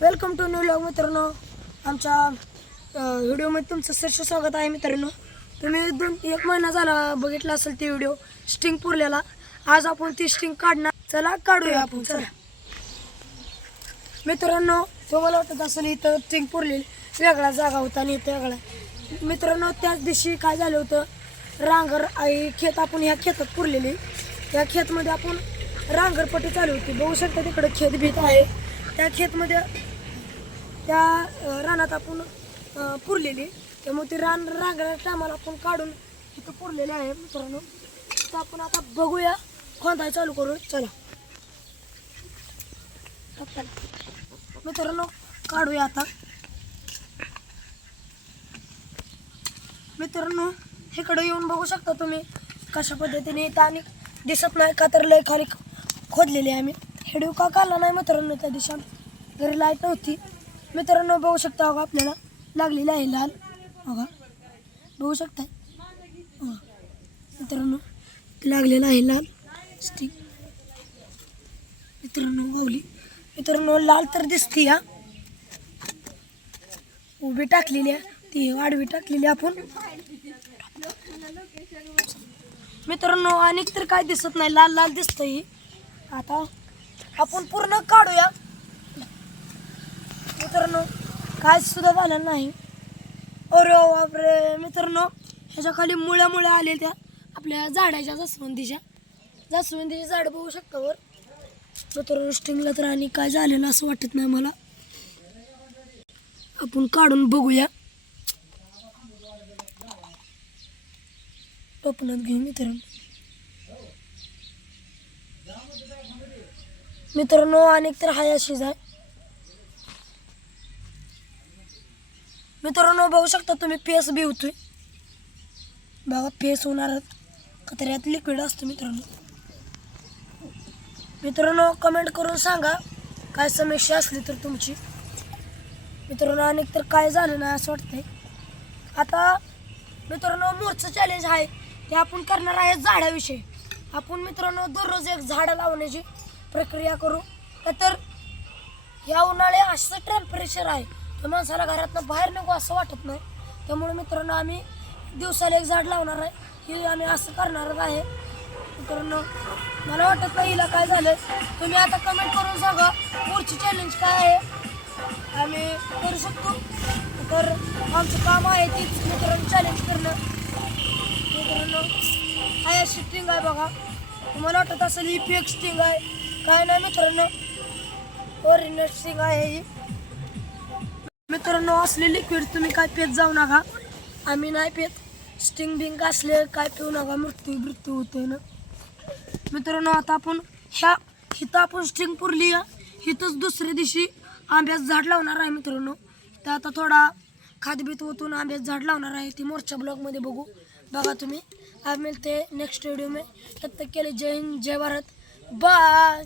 Welcome to new vlog मित्रांनो. आमच्या व्हिडिओमध्ये तुमचं सरस स्वागत आहे मित्रांनो. तुम्ही एक महिना झाला बघितला असेल ती व्हिडिओ स्टिंग पुरलेला. आज आपण ती स्टिंग काढणार. चला काढूया आपण. चला मित्रांनो, तुम्हाला वाटत असेल इथं स्टिंग पुरलेली वेगळा जागा होता आणि इथं वेगळा. मित्रांनो, त्याच दिवशी काय झालं होतं, रांगर आई खेत आपण ह्या खेतात पुरलेली. या खेतमध्ये आपण रांगरपट्टी चालू होती. बघू शकता तिकडे खेत भीत आहे. त्या खेतमध्ये त्या रानात आपण पुरलेली, त्यामुळे ती रांगराच्या टायमाला आपण काढून इथं पुरलेले आहे मित्रांनो. तर आपण आता बघूया, खोदाय चालू करू. चला मित्रांनो, काढूया आता. मित्रांनो, इकडे येऊन बघू शकता तुम्ही कशा पद्धतीने इथं आणि दिसत नाही का तर लय खाली खोदलेली आहे. आम्ही हेडिओ का काढला नाही मित्रांनो, त्या दिवशी घरी लाईट नव्हती. मित्रांनो, बघू शकता बघा, आपल्याला लागलेली आहे लाल. बघा, बघू शकता मित्रांनो, लागलेला आहे लाल स्टिक. मित्रांनो गावली. मित्रांनो, लाल तर दिसते. हा उभी टाकलेली आहे, ती आडवी टाकलेली आपण मित्रांनो. आणि तर काय दिसत नाही, लाल लाल दिसत ही. आता आपण पूर्ण काढूया मित्रांनो. काय सुद्धा झालं नाही. अरे बापरे मित्रांनो, ह्याच्या खाली मुळ्या आलेल्या त्या आपल्या झाडाच्या जास्वंदीची झाड बघू शकता वर मित्रांनो. स्टिंगला तर आणि काय झालेलं असं वाटत नाही मला. आपण काढून बघूया. टोपणात घेऊ मित्रांनो. अनेक तर हाय अशीच आहे मित्रांनो. बघू शकता तुम्ही, फेस बी होतोय बघा. फेस होणार का तर यात लिक्विड असतं मित्रांनो. कमेंट करून सांगा काय समस्या असली तर तुमची मित्रांनो. अनेक तर काय झालं नाही असं वाटतंय. आता मित्रांनो, मोर्चं चॅलेंज आहे ते आपण करणार आहे झाडाविषयी. आपण मित्रांनो दररोज एक झाडं लावण्याची प्रक्रिया करू. तर या उन्हाळ्या असं टेम्परेचर आहे तर माणसाला घरातनं बाहेर नको असं वाटत नाही. त्यामुळे मित्रांनो, आम्ही दिवसाला एक झाड लावणार आहे. हे आम्ही असं करणारच आहे मित्रांनो. मला वाटत नाही हिला काय झालं. तुम्ही आता कमेंट करून सांगा पुढची चॅलेंज काय आहे, आम्ही करू शकतो. तर आमचं काम आहे तीच मित्रांनो, चॅलेंज करणं मित्रांनो. हाय अशी स्टिंग आहे बघा. तुम्हाला वाटत असेल ही फेक स्टिंग आहे, काय नाही मित्रांनो, ओरिजिनल स्टिंग आहे ही मित्रांनो. असले लिक्विड तुम्ही काय पेत जाऊ नका. आम्ही नाही पेत. स्टिंग बिंग असले काय पिऊ नका, मृत्यू होतोय ना मित्रांनो. आता आपण हिथं आपण स्टिंग पुरली हिथंच दुसऱ्या दिवशी आंब्याचं झाड लावणार आहे मित्रांनो. तर आता थोडा खादबीत ओतून आंब्याचं झाड लावणार आहे. ती मोर्चा ब्लॉगमध्ये बघा तुम्ही. आज मिळते नेक्स्ट व्हिडिओ में. तब तक के लिए जय हिंद, जय भारत, बाय.